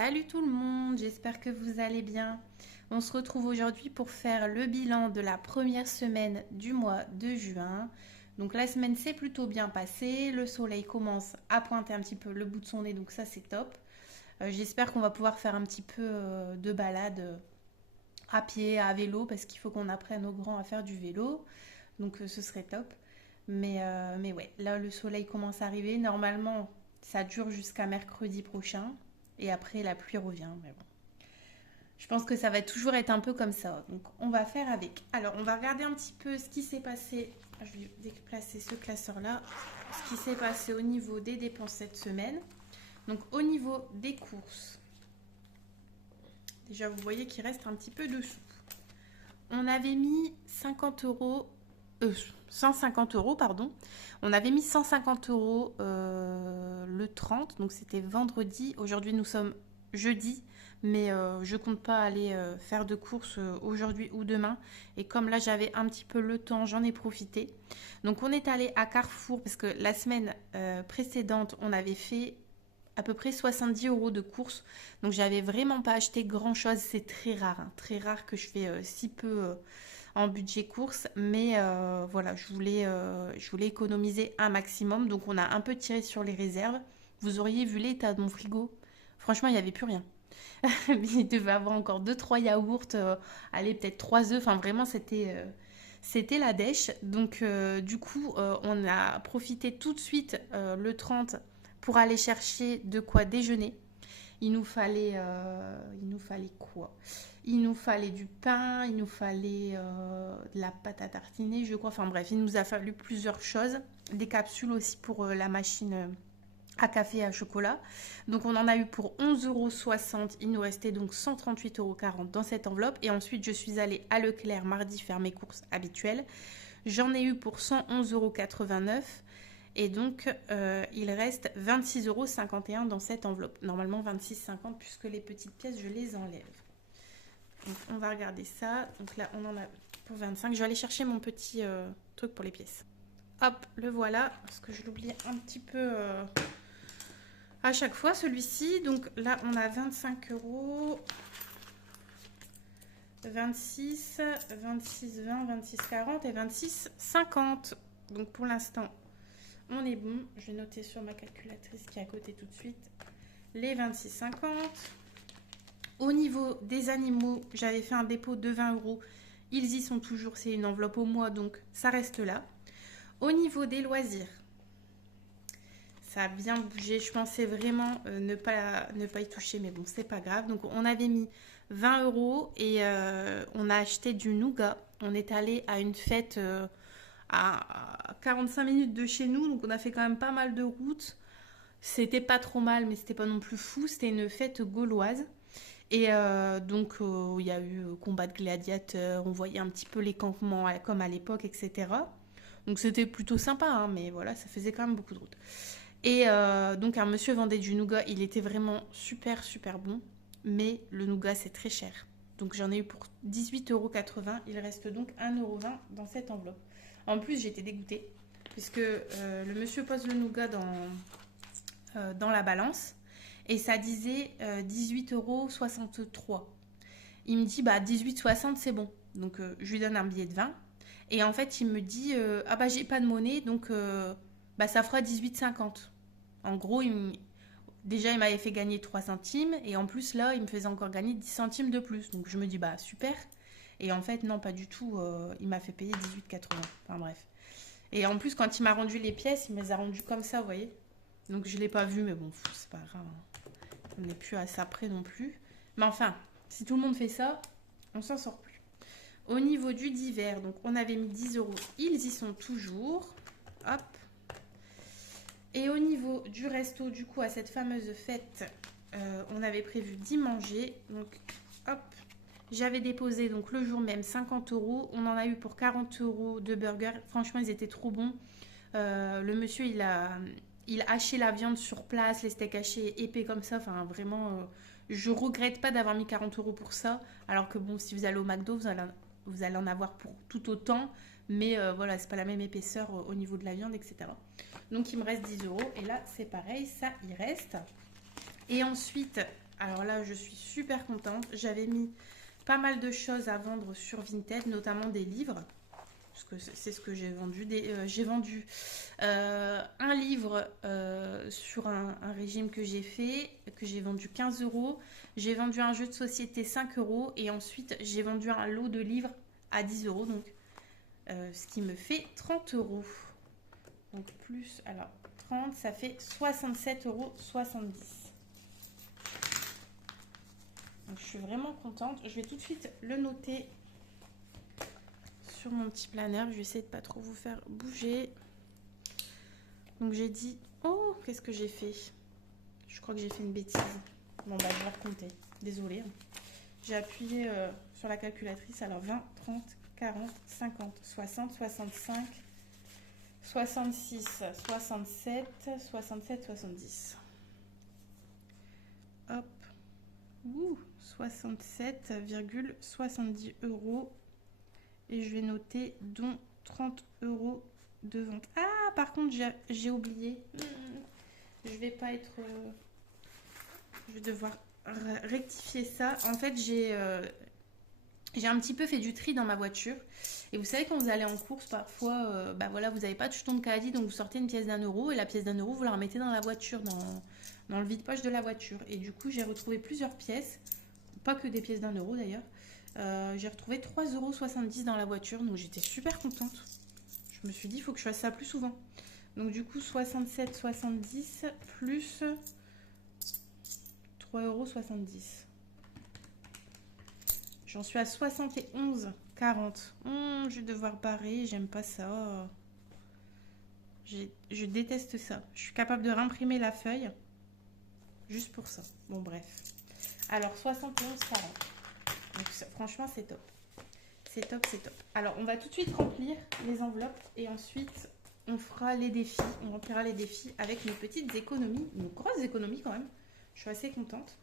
Salut tout le monde, j'espère que vous allez bien. On se retrouve aujourd'hui pour faire le bilan de la première semaine du mois de juin. Donc la semaine s'est plutôt bien passée, le soleil commence à pointer un petit peu le bout de son nez, donc ça c'est top. J'espère qu'on va pouvoir faire un petit peu de balade à pied, à vélo, parce qu'il faut qu'on apprenne aux grands à faire du vélo. Donc ce serait top. Mais ouais, là le soleil commence à arriver. Normalement, ça dure jusqu'à mercredi prochain. Et après, la pluie revient. Mais bon. Je pense que ça va toujours être un peu comme ça. Donc on va faire avec. Alors on va regarder un petit peu ce qui s'est passé. Je vais déplacer ce classeur-là. Ce qui s'est passé au niveau des dépenses cette semaine. Donc au niveau des courses. Déjà, vous voyez qu'il reste un petit peu dessous. On avait mis 50 euros 150 euros, pardon. On avait mis 150 euros le 30, donc c'était vendredi. Aujourd'hui, nous sommes jeudi, mais je compte pas aller faire de courses aujourd'hui ou demain. Et comme là, j'avais un petit peu le temps, j'en ai profité. Donc, on est allé à Carrefour parce que la semaine précédente, on avait fait à peu près 70 euros de courses. Donc, j'avais vraiment pas acheté grand-chose. C'est très rare, hein, très rare que je fais si peu en budget course, mais voilà, je voulais économiser un maximum, donc on a un peu tiré sur les réserves. Vous auriez vu l'état de mon frigo, franchement il n'y avait plus rien. Il devait avoir encore deux trois yaourts, allez peut-être 3 œufs, enfin vraiment c'était la dèche. Donc du coup on a profité tout de suite le 30 pour aller chercher de quoi déjeuner. Il nous fallait quoi? Il nous fallait du pain, il nous fallait de la pâte à tartiner, je crois. Enfin bref, il nous a fallu plusieurs choses. Des capsules aussi pour la machine à café et à chocolat. Donc on en a eu pour 11,60 €. Il nous restait donc 138,40 € dans cette enveloppe. Et ensuite, je suis allée à Leclerc mardi faire mes courses habituelles. J'en ai eu pour 111,89 €. Et donc, il reste 26,51 € dans cette enveloppe. Normalement, 26,50 € puisque les petites pièces, je les enlève. Donc, on va regarder ça. Donc là, on en a pour 25. Je vais aller chercher mon petit truc pour les pièces. Hop, le voilà. Parce que je l'oublie un petit peu à chaque fois, celui-ci. Donc là, on a 25 €. 26, 26, 20, 26, 40 et 26, 50. Donc pour l'instant, on est bon. Je vais noter sur ma calculatrice qui est à côté tout de suite. Les 26,50. Au niveau des animaux, j'avais fait un dépôt de 20 €. Ils y sont toujours. C'est une enveloppe au mois, donc ça reste là. Au niveau des loisirs, ça a bien bougé. Je pensais vraiment ne pas y toucher, mais bon, c'est pas grave. Donc on avait mis 20 € et on a acheté du nougat. On est allé à une fête à 45 minutes de chez nous, donc on a fait quand même pas mal de route. C'était pas trop mal, mais c'était pas non plus fou. C'était une fête gauloise. Et donc il y a eu combat de gladiateurs, on voyait un petit peu les campements comme à l'époque, etc. Donc c'était plutôt sympa, hein, mais voilà, ça faisait quand même beaucoup de route. Et donc un monsieur vendait du nougat, il était vraiment super super bon, mais le nougat c'est très cher. Donc j'en ai eu pour 18,80 €, il reste donc 1,20 € dans cette enveloppe. En plus j'étais dégoûtée, puisque le monsieur pose le nougat dans la balance, et ça disait 18,63 €. Il me dit bah 18,60 € c'est bon. Donc je lui donne un billet de 20. Et en fait il me dit ah bah j'ai pas de monnaie, donc bah ça fera 18,50 €. En gros, déjà il m'avait fait gagner 3 centimes, et en plus là il me faisait encore gagner 10 centimes de plus. Donc je me dis bah super. Et en fait non, pas du tout, il m'a fait payer 18,80 €. Enfin bref. Et en plus quand il m'a rendu les pièces, il me les a rendues comme ça, vous voyez. Donc je l'ai pas vu, mais bon, c'est pas grave, hein. On n'est plus à ça près non plus. Mais enfin, si tout le monde fait ça, on s'en sort plus. Au niveau du divers, donc on avait mis 10 €, ils y sont toujours. Hop. Et au niveau du resto, du coup, à cette fameuse fête, on avait prévu d'y manger. Donc, hop, j'avais déposé donc le jour même 50 €. On en a eu pour 40 € de burgers. Franchement, ils étaient trop bons. Le monsieur, il haché la viande sur place, les steaks hachés épais comme ça. Enfin, vraiment, je regrette pas d'avoir mis 40 € pour ça. Alors que bon, si vous allez au McDo, vous allez en avoir pour tout autant. Mais voilà, c'est pas la même épaisseur au niveau de la viande, etc. Donc il me reste 10 €. Et là, c'est pareil, ça y reste. Et ensuite, Alors là, je suis super contente. J'avais mis pas mal de choses à vendre sur Vinted, notamment des livres. Parce que c'est ce que j'ai vendu. J'ai vendu un livre sur un régime que j'ai fait, que j'ai vendu 15 euros. J'ai vendu un jeu de société 5 euros. Et ensuite, j'ai vendu un lot de livres à 10 euros. Donc, ce qui me fait 30 euros. Donc, plus, alors, 30, ça fait 67,70 euros. Donc, je suis vraiment contente. Je vais tout de suite le noter sur mon petit planeur. Je vais essayer de pas trop vous faire bouger. Donc j'ai dit... Oh, qu'est-ce que j'ai fait? Je crois que j'ai fait une bêtise. Bon, bah je vais recompter. Désolée. J'ai appuyé sur la calculatrice. Alors 20, 30, 40, 50, 60, 65, 66, 67, 67, 70. Hop. Ouh, 67,70 euros. Et je vais noter dont 30 euros de vente. Ah, par contre, j'ai oublié. Je vais pas être... je vais devoir rectifier ça. En fait, j'ai un petit peu fait du tri dans ma voiture. Et vous savez, quand vous allez en course, parfois, bah voilà, vous n'avez pas de jeton de caddie, donc vous sortez une pièce d'1 euro. Et la pièce d'1 euro, vous la remettez dans la voiture, dans le vide-poche de la voiture. Et du coup, j'ai retrouvé plusieurs pièces. Pas que des pièces d'1 euro d'ailleurs. J'ai retrouvé 3,70 € dans la voiture, donc j'étais super contente. Je me suis dit, il faut que je fasse ça plus souvent. Donc du coup, 67,70 plus 3,70 €. J'en suis à 71,40 €. Je vais devoir barrer, j'aime pas ça. Je déteste ça. Je suis capable de réimprimer la feuille juste pour ça. Bon, bref. Alors, 71,40 €. Donc, franchement, c'est top. C'est top, c'est top. Alors, on va tout de suite remplir les enveloppes et ensuite, on fera les défis. On remplira les défis avec nos petites économies, nos grosses économies quand même. Je suis assez contente.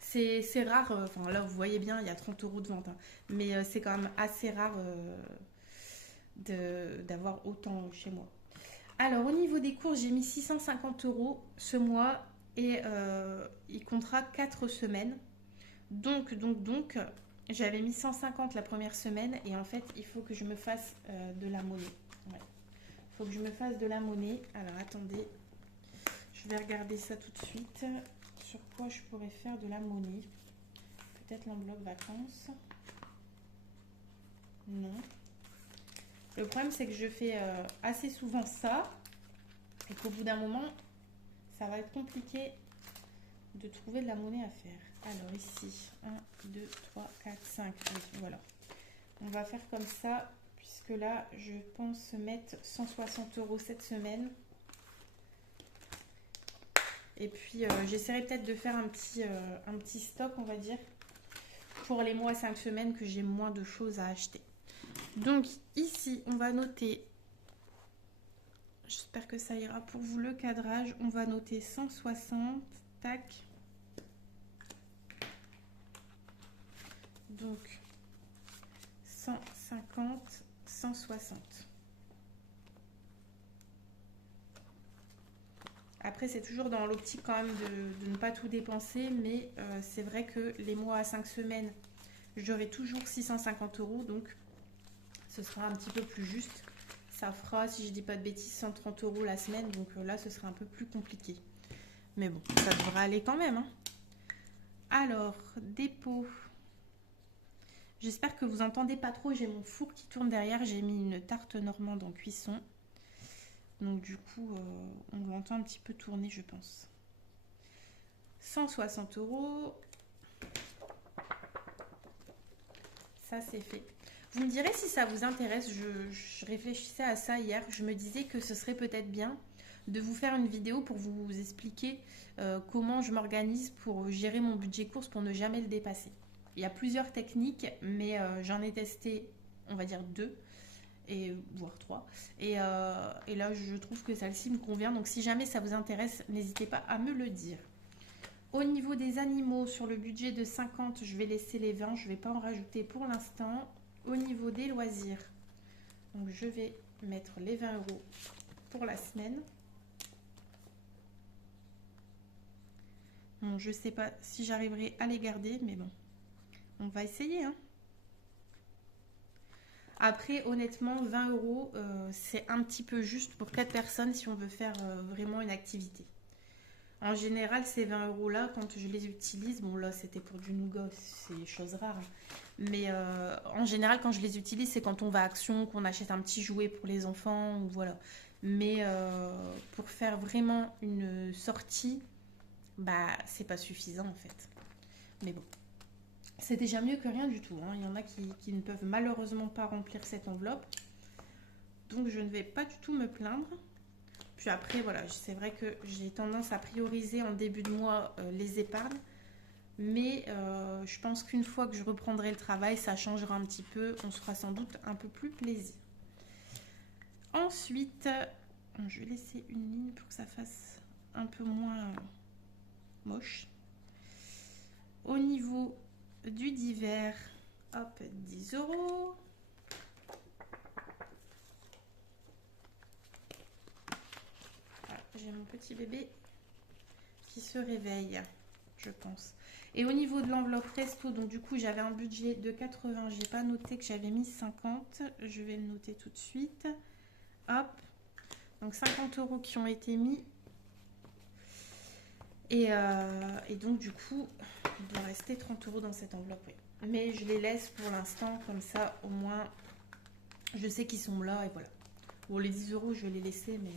C'est rare, enfin là, vous voyez bien, il y a 30 euros de vente. Hein, mais c'est quand même assez rare d'avoir autant chez moi. Alors, au niveau des courses, j'ai mis 650 € ce mois et il comptera 4 semaines. Donc, j'avais mis 150 la première semaine et en fait, il faut que je me fasse de la monnaie. Ouais. Il faut que je me fasse de la monnaie. Alors, attendez. Je vais regarder ça tout de suite. Sur quoi je pourrais faire de la monnaie? Peut-être l'enveloppe vacances. Non. Le problème, c'est que je fais assez souvent ça et qu'au bout d'un moment, ça va être compliqué de trouver de la monnaie à faire. Alors ici, 1, 2, 3, 4, 5. Oui, voilà. On va faire comme ça, puisque là, je pense mettre 160 € cette semaine. Et puis, j'essaierai peut-être de faire un petit stock, on va dire, pour les mois 5 semaines que j'ai moins de choses à acheter. Donc, ici, on va noter, j'espère que ça ira pour vous, le cadrage. On va noter 160, tac. Donc, 150, 160. Après, c'est toujours dans l'optique quand même de ne pas tout dépenser, mais c'est vrai que les mois à 5 semaines, j'aurai toujours 650 €, donc ce sera un petit peu plus juste. Ça fera, si je dis pas de bêtises, 130 € la semaine, donc là, ce sera un peu plus compliqué. Mais bon, ça devrait aller quand même. Hein. Alors, dépôt. J'espère que vous entendez pas trop, j'ai mon four qui tourne derrière, j'ai mis une tarte normande en cuisson. Donc du coup, on l'entend un petit peu tourner, je pense. 160 €. Ça, c'est fait. Vous me direz si ça vous intéresse. Je réfléchissais à ça hier. Je me disais que ce serait peut-être bien de vous faire une vidéo pour vous expliquer comment je m'organise pour gérer mon budget course pour ne jamais le dépasser. Il y a plusieurs techniques, mais j'en ai testé, on va dire 2. Et voire 3. Et là, je trouve que celle-ci me convient. Donc, si jamais ça vous intéresse, n'hésitez pas à me le dire. Au niveau des animaux, sur le budget de 50, je vais laisser les 20. Je ne vais pas en rajouter pour l'instant. Au niveau des loisirs, donc je vais mettre les 20 € pour la semaine. Bon, je sais pas si j'arriverai à les garder, mais bon, on va essayer, hein. Après, honnêtement, 20 euros, c'est un petit peu juste pour 4 personnes si on veut faire vraiment une activité. En général, ces 20 euros là, quand je les utilise, bon là c'était pour du nougat, c'est chose rare, hein. Mais en général, quand je les utilise, c'est quand on va à Action, qu'on achète un petit jouet pour les enfants, ou voilà. Mais pour faire vraiment une sortie, bah c'est pas suffisant en fait. Mais bon, c'est déjà mieux que rien du tout, hein. Il y en a qui ne peuvent malheureusement pas remplir cette enveloppe. Donc je ne vais pas du tout me plaindre. Puis après, voilà, c'est vrai que j'ai tendance à prioriser en début de mois les épargnes. Mais je pense qu'une fois que je reprendrai le travail, ça changera un petit peu. On se fera sans doute un peu plus plaisir. Ensuite, je vais laisser une ligne pour que ça fasse un peu moins moche. Au niveau du divers, hop, 10 euros. Voilà, j'ai mon petit bébé qui se réveille, je pense. Et au niveau de l'enveloppe resto, donc du coup j'avais un budget de 80, j'ai pas noté que j'avais mis 50, je vais le noter tout de suite. Hop, donc 50 euros qui ont été mis. Et donc du coup, il doit rester 30 euros dans cette enveloppe, oui. Mais je les laisse pour l'instant, comme ça au moins je sais qu'ils sont là et voilà. Bon, les 10 euros je vais les laisser, mais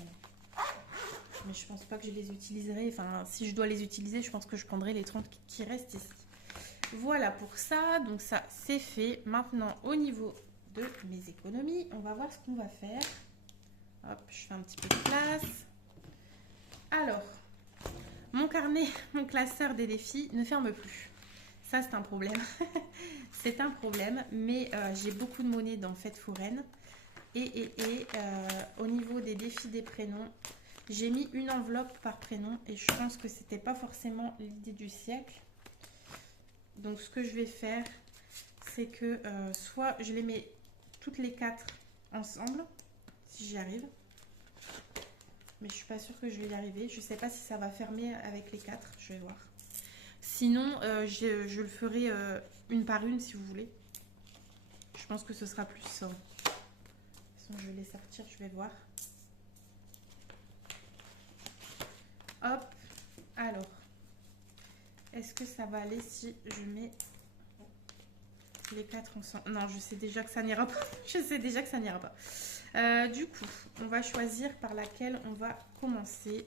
je pense pas que je les utiliserai. Enfin, si je dois les utiliser, je pense que je prendrai les 30 qui restent ici. Voilà pour ça, donc ça c'est fait. Maintenant au niveau de mes économies, on va voir ce qu'on va faire. Hop, je fais un petit peu de place. Alors, mon carnet, mon classeur des défis ne ferme plus. Ça c'est un problème. C'est un problème, mais j'ai beaucoup de monnaie dans Fête Foraine. Et au niveau des défis des prénoms, j'ai mis une enveloppe par prénom et je pense que c'était pas forcément l'idée du siècle. Donc ce que je vais faire, c'est que soit je les mets toutes les 4 ensemble, si j'y arrive. Mais je suis pas sûre que je vais y arriver. Je sais pas si ça va fermer avec les 4, je vais voir. Sinon, je le ferai une par une si vous voulez. Je pense que ce sera plus ça. De toute façon, je vais les sortir, je vais voir. Hop, alors, est-ce que ça va aller si je mets les 4 ensemble? Non, je sais déjà que ça n'ira pas. Je sais déjà que ça n'ira pas. Du coup, on va choisir par laquelle on va commencer.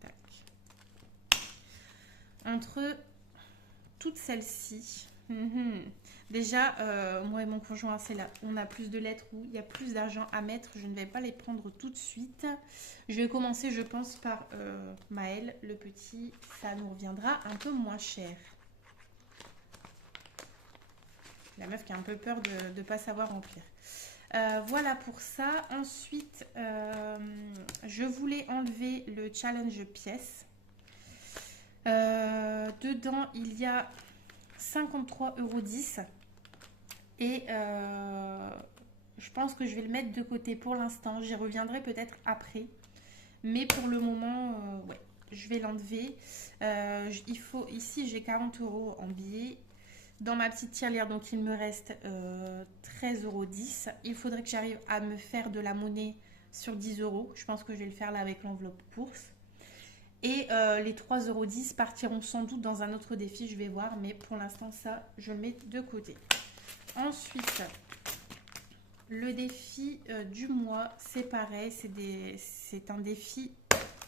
Tac. Entre toutes celles-ci, déjà, moi et mon conjoint, c'est là. On a plus de lettres où il y a plus d'argent à mettre. Je ne vais pas les prendre tout de suite. Je vais commencer, je pense, par Maël, le petit. Ça nous reviendra un peu moins cher. La meuf qui a un peu peur de ne pas savoir remplir. Voilà pour ça. Ensuite, je voulais enlever le challenge pièce. Dedans, il y a 53,10 € et je pense que je vais le mettre de côté pour l'instant. J'y reviendrai peut-être après, mais pour le moment, ouais, je vais l'enlever. Il faut, ici, j'ai 40 € en billets. Dans ma petite tirelire, donc il me reste 13,10 €. Il faudrait que j'arrive à me faire de la monnaie sur 10 €. Je pense que je vais le faire là avec l'enveloppe bourse. Et les 3,10 € partiront sans doute dans un autre défi, je vais voir. Mais pour l'instant, ça, je le mets de côté. Ensuite, le défi du mois, c'est pareil. C'est un défi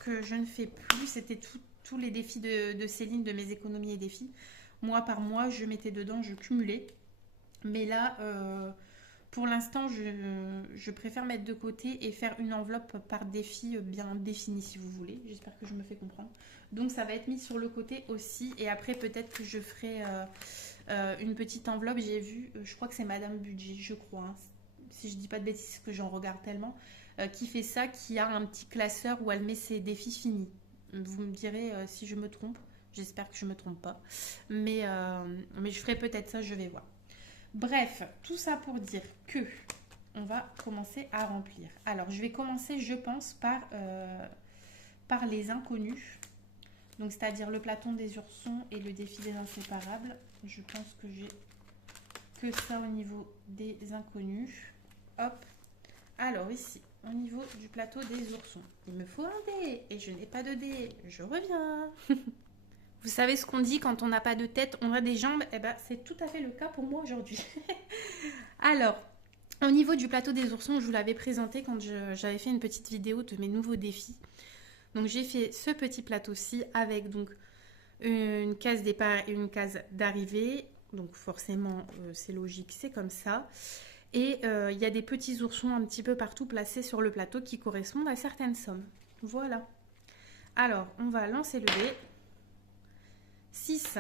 que je ne fais plus. C'était tous les défis de Céline, de mes économies et défis. Mois par mois, je mettais dedans, je cumulais. Mais là, pour l'instant, je préfère mettre de côté et faire une enveloppe par défi bien définie, si vous voulez. J'espère que je me fais comprendre. Donc, ça va être mis sur le côté aussi. Et après, peut-être que je ferai une petite enveloppe. J'ai vu, je crois que c'est Madame Budget, je crois. Hein, si je dis pas de bêtises, que j'en regarde tellement. Qui fait ça, qui a un petit classeur où elle met ses défis finis. Vous me direz si je me trompe. J'espère que je ne me trompe pas. Mais je ferai peut-être ça, je vais voir. Bref, tout ça pour dire que on va commencer à remplir. Alors, je vais commencer, je pense, par les inconnus. Donc, c'est-à-dire le platon des oursons et le défi des inséparables. Je pense que j'ai que ça au niveau des inconnus. Hop. Alors, ici, au niveau du plateau des oursons, il me faut un dé et je n'ai pas de dé. Je reviens. Vous savez ce qu'on dit quand on n'a pas de tête, on a des jambes. Eh ben, c'est tout à fait le cas pour moi aujourd'hui. Alors, au niveau du plateau des oursons, je vous l'avais présenté quand j'avais fait une petite vidéo de mes nouveaux défis. Donc, j'ai fait ce petit plateau-ci avec donc une case départ et une case d'arrivée. Donc, forcément, c'est logique, c'est comme ça. Et il y a des petits oursons un petit peu partout placés sur le plateau qui correspondent à certaines sommes. Voilà. Alors, on va lancer le dé. 6.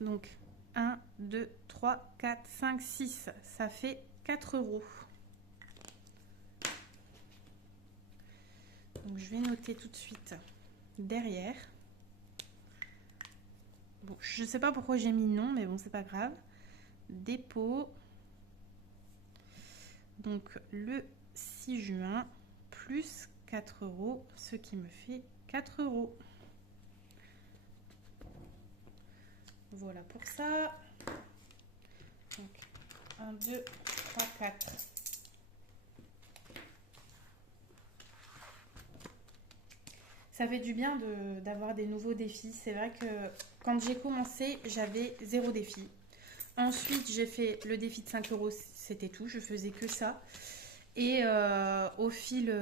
Donc, 1, 2, 3, 4, 5, 6. Ça fait 4 euros. Donc, je vais noter tout de suite derrière. Bon, je ne sais pas pourquoi j'ai mis non, mais bon, c'est pas grave. Dépôt. Donc, le 6 juin, plus 4 euros, ce qui me fait 4 euros. Voilà pour ça. Donc, 1, 2, 3, 4. Ça fait du bien d'avoir des nouveaux défis. C'est vrai que quand j'ai commencé, j'avais 0 défi. Ensuite, j'ai fait le défi de 5 euros, c'était tout. Je faisais que ça. Et au fil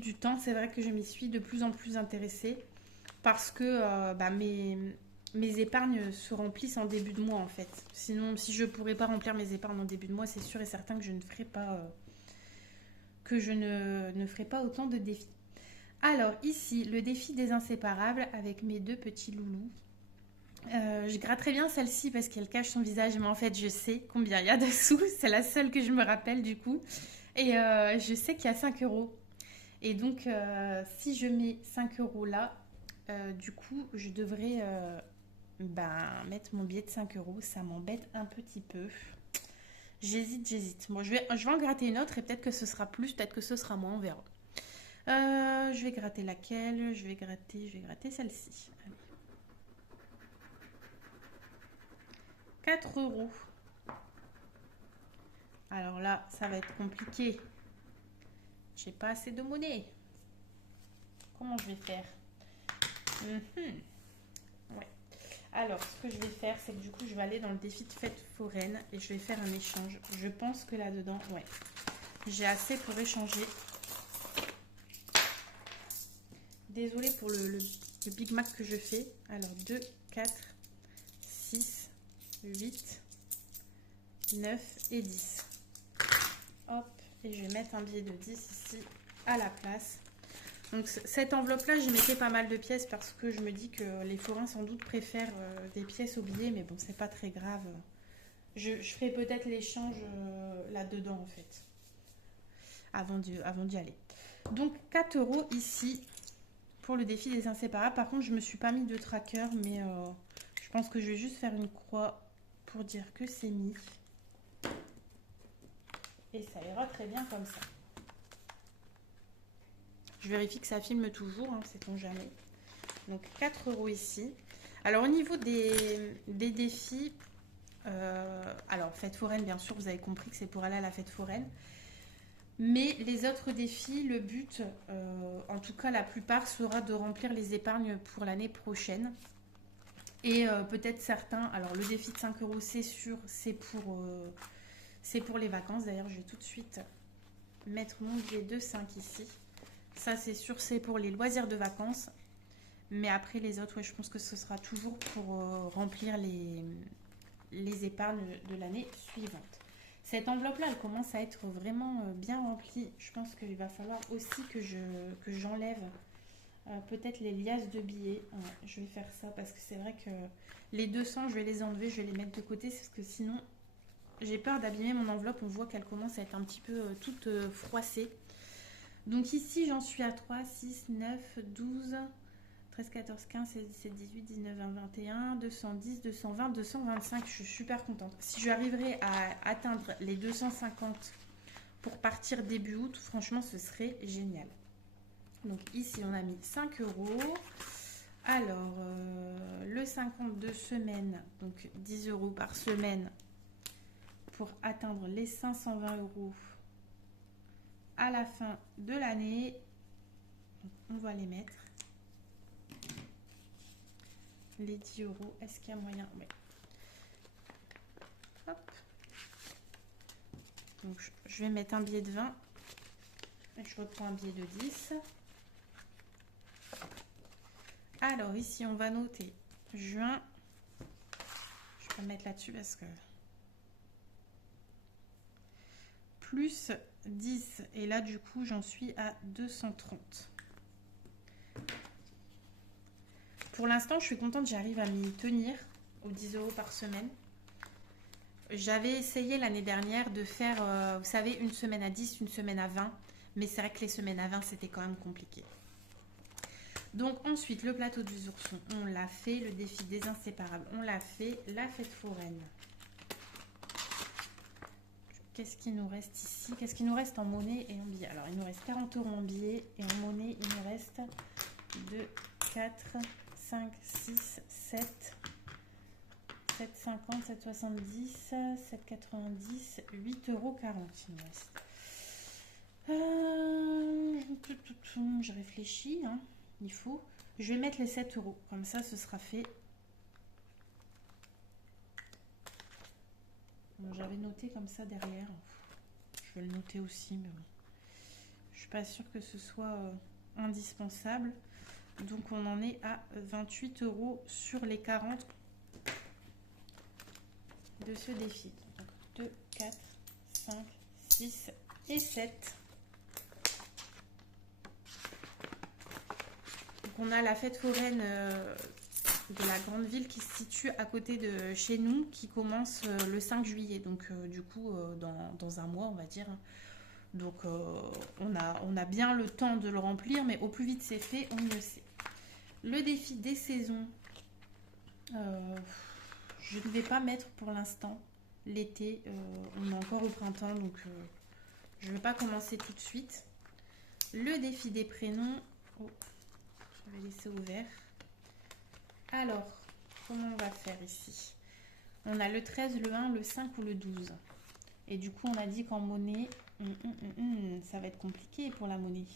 du temps, c'est vrai que je m'y suis de plus en plus intéressée. Parce que mes épargnes se remplissent en début de mois en fait. Sinon, si je ne pourrais pas remplir mes épargnes en début de mois, c'est sûr et certain que je ne ferai pas, ne ferai pas autant de défis. Alors ici, le défi des inséparables avec mes 2 petits loulous. Je gratterai bien celle-ci parce qu'elle cache son visage, mais en fait je sais combien il y a dessous. C'est la seule que je me rappelle du coup. Et je sais qu'il y a 5 euros. Et donc si je mets 5 euros là, du coup je devrais mettre mon billet de 5 euros. Ça m'embête un petit peu. J'hésite. Bon, je vais en gratter une autre et peut-être que ce sera plus, peut-être que ce sera moins, on verra. Je vais gratter laquelle? Je vais gratter celle-ci. 4 euros. Alors là, ça va être compliqué. J'ai pas assez de monnaie. Comment je vais faire? Ouais. Alors, ce que je vais faire, c'est que du coup, je vais aller dans le défi de fête foraine et je vais faire un échange. Je pense que là-dedans, ouais, j'ai assez pour échanger. Désolée pour le Big Mac que je fais. Alors, 2, 4, 6, 8, 9 et 10. Hop, et je vais mettre un billet de 10 ici à la place. Donc cette enveloppe-là, j'y mettais pas mal de pièces parce que je me dis que les forains sans doute préfèrent des pièces au billet, mais bon, c'est pas très grave. Je ferai peut-être l'échange là-dedans en fait, avant d'y aller. Donc 4 euros ici pour le défi des inséparables. Par contre, je me suis pas mis de tracker, mais je pense que je vais juste faire une croix pour dire que c'est mis. Et ça ira très bien comme ça. Je vérifie que ça filme toujours, hein, sait-on jamais. Donc 4 euros ici. Alors au niveau des défis, alors fête foraine, bien sûr, vous avez compris que c'est pour aller à la fête foraine. Mais les autres défis, le but, en tout cas la plupart, sera de remplir les épargnes pour l'année prochaine. Et peut-être certains, alors le défi de 5 euros, c'est sûr, c'est pour les vacances. D'ailleurs, je vais tout de suite mettre mon billet de 5 ici. Ça, c'est sûr, c'est pour les loisirs de vacances. Mais après, les autres, ouais, je pense que ce sera toujours pour remplir les épargnes de l'année suivante. Cette enveloppe-là, elle commence à être vraiment bien remplie. Je pense qu'il va falloir aussi que j'enlève peut-être les liasses de billets. Ouais, je vais faire ça parce que c'est vrai que les 200, je vais les enlever, je vais les mettre de côté parce que sinon, j'ai peur d'abîmer mon enveloppe. On voit qu'elle commence à être un petit peu toute froissée. Donc ici, j'en suis à 3, 6, 9, 12, 13, 14, 15, 16, 17, 18, 19, 20, 21, 210, 220, 225. Je suis super contente. Si j'arriverais à atteindre les 250 pour partir début août, franchement, ce serait génial. Donc ici, on a mis 5 euros. Alors, le 52 semaines, donc 10 euros par semaine pour atteindre les 520 euros à la fin de l'année. On va les mettre. Les 10 euros, est-ce qu'il y a moyen? Oui. Hop. Donc, je vais mettre un billet de 20 et je reprends un billet de 10. Alors, ici, on va noter juin. Je vais le mettre là-dessus parce que... Plus 10. Et là, du coup, j'en suis à 230. Pour l'instant, je suis contente, j'arrive à m'y tenir aux 10 euros par semaine. J'avais essayé l'année dernière de faire, vous savez, une semaine à 10, une semaine à 20. Mais c'est vrai que les semaines à 20, c'était quand même compliqué. Donc ensuite, le plateau des oursons, on l'a fait. Le défi des inséparables, on l'a fait. La fête foraine. Qu'est-ce qu'il nous reste ici? Qu'est-ce qu'il nous reste en monnaie et en billets? Alors, il nous reste 40 euros en billets. Et en monnaie, il nous reste 2, 4, 5, 6, 7... 7,50, 7,70, 7,90, 8,40 euros il me reste. Je réfléchis, hein. Il faut. Je vais mettre les 7 euros, comme ça ce sera fait. Bon, j'avais noté comme ça derrière. Je vais le noter aussi, mais bon. Je suis pas sûre que ce soit indispensable. Donc on en est à 28 euros sur les 40 de ce défi. Donc 2, 4, 5, 6 et 7. Donc on a la fête foraine de la grande ville qui se situe à côté de chez nous, qui commence le 5 juillet. Donc du coup, dans un mois, on va dire. Donc on a bien le temps de le remplir, mais au plus vite c'est fait, on le sait. Le défi des saisons, je ne vais pas mettre pour l'instant. L'été, on est encore au printemps, donc je ne vais pas commencer tout de suite. Le défi des prénoms, je vais laisser ouvert. Alors, comment on va faire ici? On a le 13, le 1, le 5 ou le 12. Et du coup, on a dit qu'en monnaie, ça va être compliqué pour la monnaie.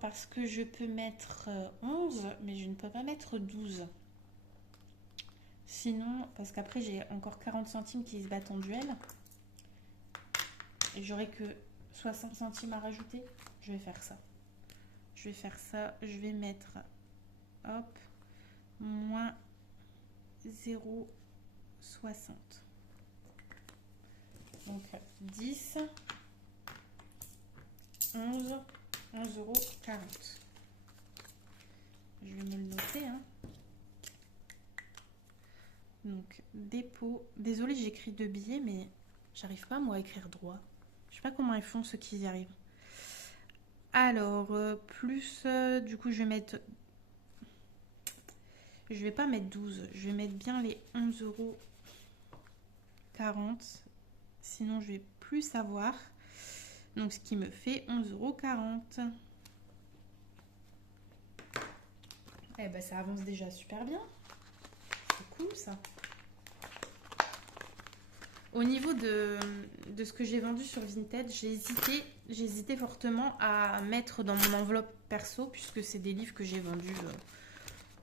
Parce que je peux mettre 11, mais je ne peux pas mettre 12. Sinon, parce qu'après, j'ai encore 40 centimes qui se battent en duel. Et j'aurai que 60 centimes à rajouter. Je vais faire ça. Je vais mettre, hop, moins 0,60. Donc 10, 11, 11,40 euros. Je vais me le noter, hein. Donc dépôt. Désolée, j'écris 2 billets, mais j'arrive pas moi à écrire droit. Je sais pas comment ils font ceux qui y arrivent. Alors, plus, du coup, je vais mettre... Je vais pas mettre 12, je vais mettre bien les 11,40 euros. Sinon, je vais plus savoir. Donc, ce qui me fait 11,40 euros. Eh ben, ça avance déjà super bien. C'est cool, ça. Au niveau de ce que j'ai vendu sur Vinted, j'ai hésité fortement à mettre dans mon enveloppe perso, puisque c'est des livres que j'ai vendus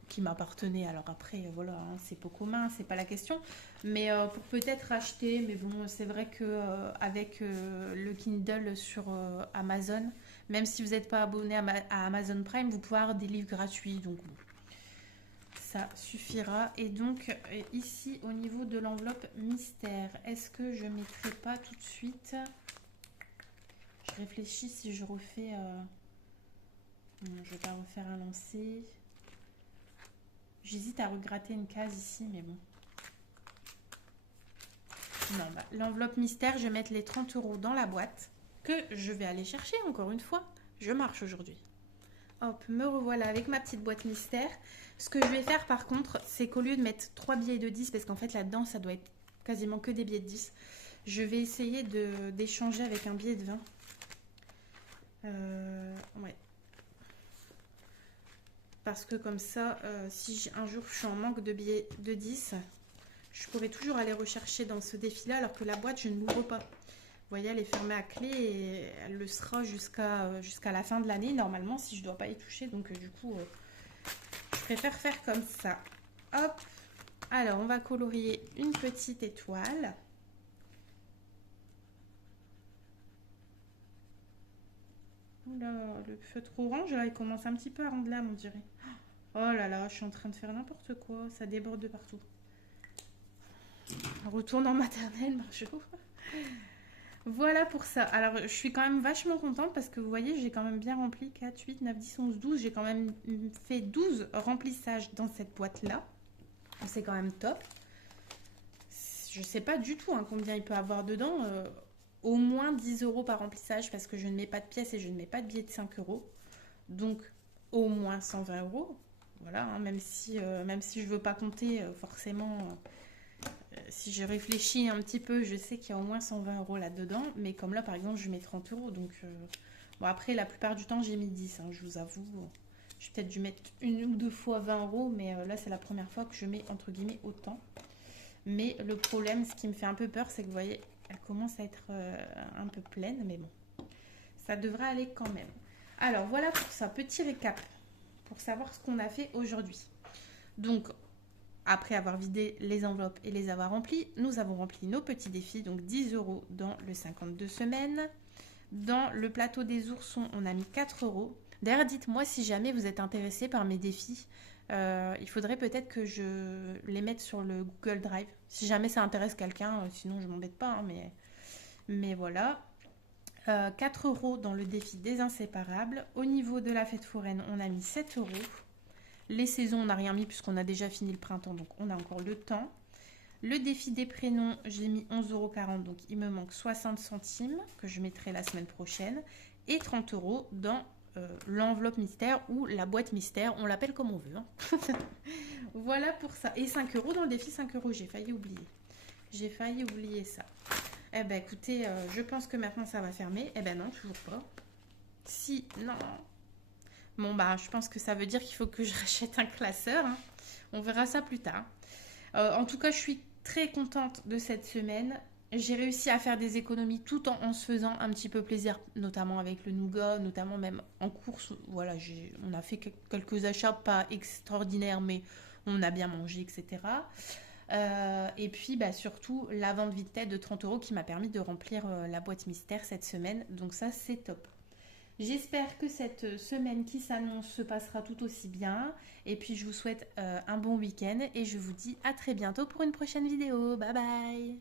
qui m'appartenaient. Alors après, voilà, hein, c'est peu commun, c'est pas la question. Mais pour peut-être acheter, mais bon, c'est vrai que avec le Kindle sur Amazon, même si vous n'êtes pas abonné à Amazon Prime, vous pouvez avoir des livres gratuits. Donc bon, ça suffira. Et donc ici au niveau de l'enveloppe mystère, est-ce que je ne mettrai pas tout de suite? Je réfléchis si je refais non, je vais pas refaire un lancer. J'hésite à regratter une case ici, mais bon. Non, bah, l'enveloppe mystère, je vais mettre les 30 euros dans la boîte que je vais aller chercher encore une fois. Je marche aujourd'hui. Hop, me revoilà avec ma petite boîte mystère. Ce que je vais faire par contre, c'est qu'au lieu de mettre 3 billets de 10, parce qu'en fait là-dedans, ça doit être quasiment que des billets de 10, je vais essayer d'échanger avec un billet de 20. Ouais. Parce que comme ça, si un jour je suis en manque de billets de 10, je pourrais toujours aller rechercher dans ce défi-là, alors que la boîte, je ne l'ouvre pas. Vous voyez, elle est fermée à clé et elle le sera jusqu'à la fin de l'année, normalement, si je ne dois pas y toucher. Donc, du coup, je préfère faire comme ça. Hop. Alors, on va colorier une petite étoile. Oula, le feutre orange, là, il commence un petit peu à rendre l'âme, on dirait. Oh là là, je suis en train de faire n'importe quoi. Ça déborde de partout. Retourne en maternelle, Marjo. Voilà pour ça. Alors, je suis quand même vachement contente parce que vous voyez, j'ai quand même bien rempli 4, 8, 9, 10, 11, 12. J'ai quand même fait 12 remplissages dans cette boîte-là. C'est quand même top. Je sais pas du tout combien il peut avoir dedans. Au moins 10 euros par remplissage parce que je ne mets pas de pièces et je ne mets pas de billets de 5 euros. Donc, au moins 120 euros. Voilà, même si je veux pas compter forcément... si je réfléchis un petit peu, je sais qu'il y a au moins 120 euros là-dedans. Mais comme là, par exemple, je mets 30 euros. Donc, bon, après, la plupart du temps, j'ai mis 10, je vous avoue. J'ai peut-être dû mettre une ou deux fois 20 euros. Mais là, c'est la première fois que je mets, entre guillemets, autant. Mais le problème, ce qui me fait un peu peur, c'est que vous voyez, elle commence à être un peu pleine. Mais bon, ça devrait aller quand même. Alors, voilà pour ça. Petit récap pour savoir ce qu'on a fait aujourd'hui. Donc, après avoir vidé les enveloppes et les avoir remplies, nous avons rempli nos petits défis, donc 10 euros dans le 52 semaines. Dans le plateau des oursons, on a mis 4 euros. D'ailleurs, dites-moi si jamais vous êtes intéressé par mes défis. Il faudrait peut-être que je les mette sur le Google Drive. Si jamais ça intéresse quelqu'un, sinon je ne m'embête pas. Mais voilà. 4 euros dans le défi des inséparables. Au niveau de la fête foraine, on a mis 7 euros. Les saisons, on n'a rien mis puisqu'on a déjà fini le printemps, donc on a encore le temps. Le défi des prénoms, j'ai mis 11,40 €, donc il me manque 60 centimes que je mettrai la semaine prochaine. Et 30 euros dans l'enveloppe mystère ou la boîte mystère, on l'appelle comme on veut. Voilà pour ça. Et 5 euros dans le défi 5 euros, j'ai failli oublier. J'ai failli oublier ça. Eh ben écoutez, je pense que maintenant ça va fermer. Eh ben non, toujours pas. Si, non. Bon, bah, je pense que ça veut dire qu'il faut que je rachète un classeur. On verra ça plus tard. En tout cas, je suis très contente de cette semaine. J'ai réussi à faire des économies tout en se faisant un petit peu plaisir, notamment avec le nougat, notamment même en course. Voilà, on a fait quelques achats pas extraordinaires, mais on a bien mangé, etc. Et puis, bah, surtout, la vente Vinted de 30 euros qui m'a permis de remplir la boîte mystère cette semaine. Donc ça, c'est top. J'espère que cette semaine qui s'annonce se passera tout aussi bien. Et puis je vous souhaite un bon week-end et je vous dis à très bientôt pour une prochaine vidéo. Bye bye!